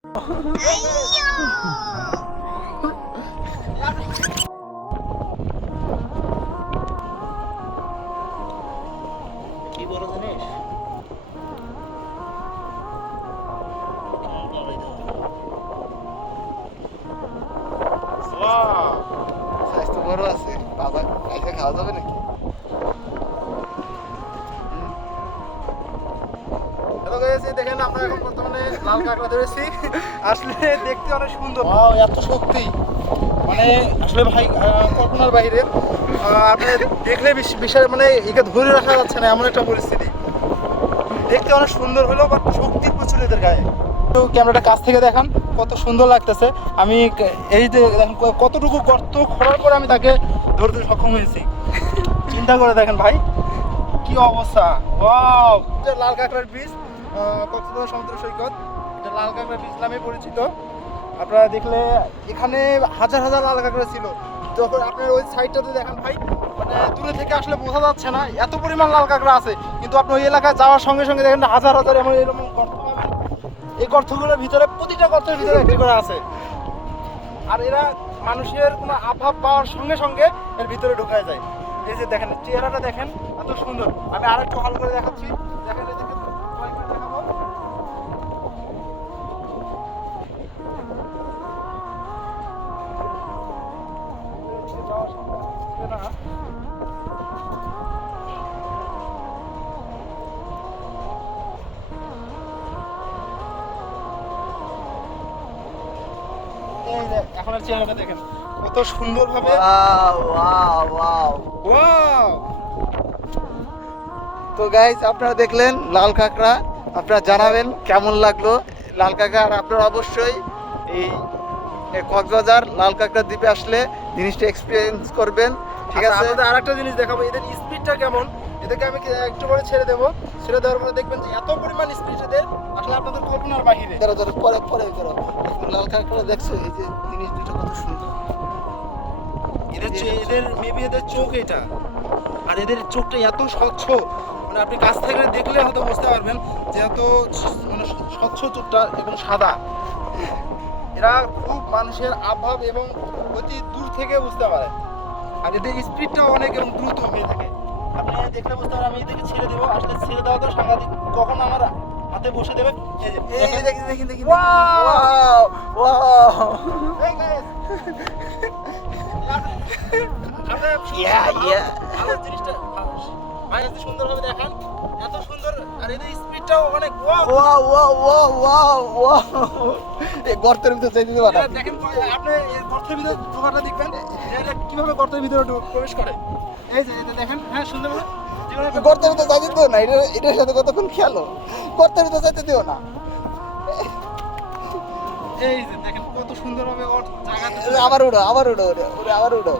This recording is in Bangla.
কি বড় জিনিস স্বাস্থ্য বড় আছে, বাজার খাইতে খাওয়া যাবে নাকি? হ্যালো গাইস, দেখেন আমরা এখন বর্তমানে লাল কাঁকড়া ধরেছি। আসলে দেখতে অনেক সুন্দর, এত শক্তি, মানে আসলে ভাই কল্পনার বাইরে। আপনি দেখলে বিষয় মানে একে ধরে রাখা যাচ্ছে না, এমন একটা পরিস্থিতি। দেখতে অনেক সুন্দর হলেও বাট শক্তি প্রচুর এদের গায়ে। তো ক্যামেরাটা কাছ থেকে দেখান, কত সুন্দর লাগতেছে। আমি এই যে দেখেন কতটুকু গর্ত খোঁড়ার পরে আমি তাকে ধরতে সক্ষম হয়েছি। চিন্তা করে দেখেন ভাই, কি অবস্থা। ওয়াও, এটা লাল কাঁকড়ার বীজ, কক্সবাজার সমুদ্র সৈকত, এটা লাল কাঁকড়ার বীজ নামে পরিচিত। আপনারা দেখলে এখানে হাজার হাজার লাল কাঁকড়া ছিল। যখন আপনার ওই সাইডটাতে দেখেন ভাই, মানে দূরে থেকে আসলে বোঝা যাচ্ছে না এত পরিমাণ লাল কাঁকড়া আছে, কিন্তু আপনি ওই এলাকায় যাওয়ার সঙ্গে সঙ্গে দেখেন হাজার হাজার এরকম গর্ত পাবেন। এই গর্তগুলোর ভিতরে, প্রতিটা গর্তের ভিতরে একটি করে আছে। আর এরা মানুষের কোনো আভাব পাওয়ার সঙ্গে সঙ্গে এর ভিতরে ঢুকায় যায়। এই যে দেখেন চেহারাটা দেখেন, এত সুন্দর। আমি আরেকটু ভালো করে দেখাচ্ছি, দেখেন এদিকে দেখাবো। এখন আর চেহারাটা দেখেন কত সুন্দর ভাবে। তো গাইস, আপনারা দেখলেন লাল কাঁকড়া। আপনারা জানাবেন কেমন লাগলো লাল কাঁকড়া। আর আপনারা অবশ্যই এই কক্সবাজার লাল কাঁকড়া দ্বীপে আসলে জিনিসটা এক্সপিরিয়েন্স করবেন, ঠিক আছে? আর একটা জিনিস দেখাবো, এদের স্পিডটা কেমন। এদেরকে আমি একটু পরে ছেড়ে দেবো। ছেড়ে দেওয়ার পরে দেখবেন যে এত পরিমাণ স্পিড এদের, আসলে আপনাদের কল্পনার বাহিরে। পরে পরে লাল কাঁকড়া দেখছো, এই যে জিনিস দুটো কত সুন্দর। এদের মেবি এদের চোখ এটা, আর এদের চোখটা এত স্বচ্ছ, মানে আপনি কাছ থেকে দেখলে হয়তো বুঝতে পারবেন যে এত মানে স্বচ্ছ চোখটা এবং সাদা। এরা খুব মানুষের আভাব এবং অতি দূর থেকে বুঝতে পারে। আর এদের স্পিডটাও অনেক এবং দ্রুত হয়ে থাকে। আপনি দেখলে বুঝতে পারেন। আমি এদেরকে ছেড়ে দেবো, আসলে ছেড়ে দেওয়া তো সাংঘাতিক। কখন আমার হাতে বসে দেবে, এই যে দেখেন দেখেন দেখেন। ওয়াও ওয়াও, এই গাইস ভালো জিনিসটা ভাই, এত সুন্দরভাবে দেখান, এত সুন্দর। আর এদের স্পিডটাও অনেক। Wow wow wow wow wow, এই গর্তের ভিতরে যাইতে দিবা না। দেখেন আপনি এই গর্তের ভিতরে ঢোকাটা দেখবেন এটা কিভাবে গর্তের ভিতরে প্রবেশ করে। এই যে এটা দেখেন, হ্যাঁ সুন্দর। গর্তের ভিতরে যাইতে দিও না, এটার সাথে কতক্ষণ খেলো, গর্তের ভিতরে যাইতে দিও না। এই যে দেখেন কত সুন্দরভাবে ওর জায়গাতে। আবার উড়ো আবার উড়ো, আবার উড়ো।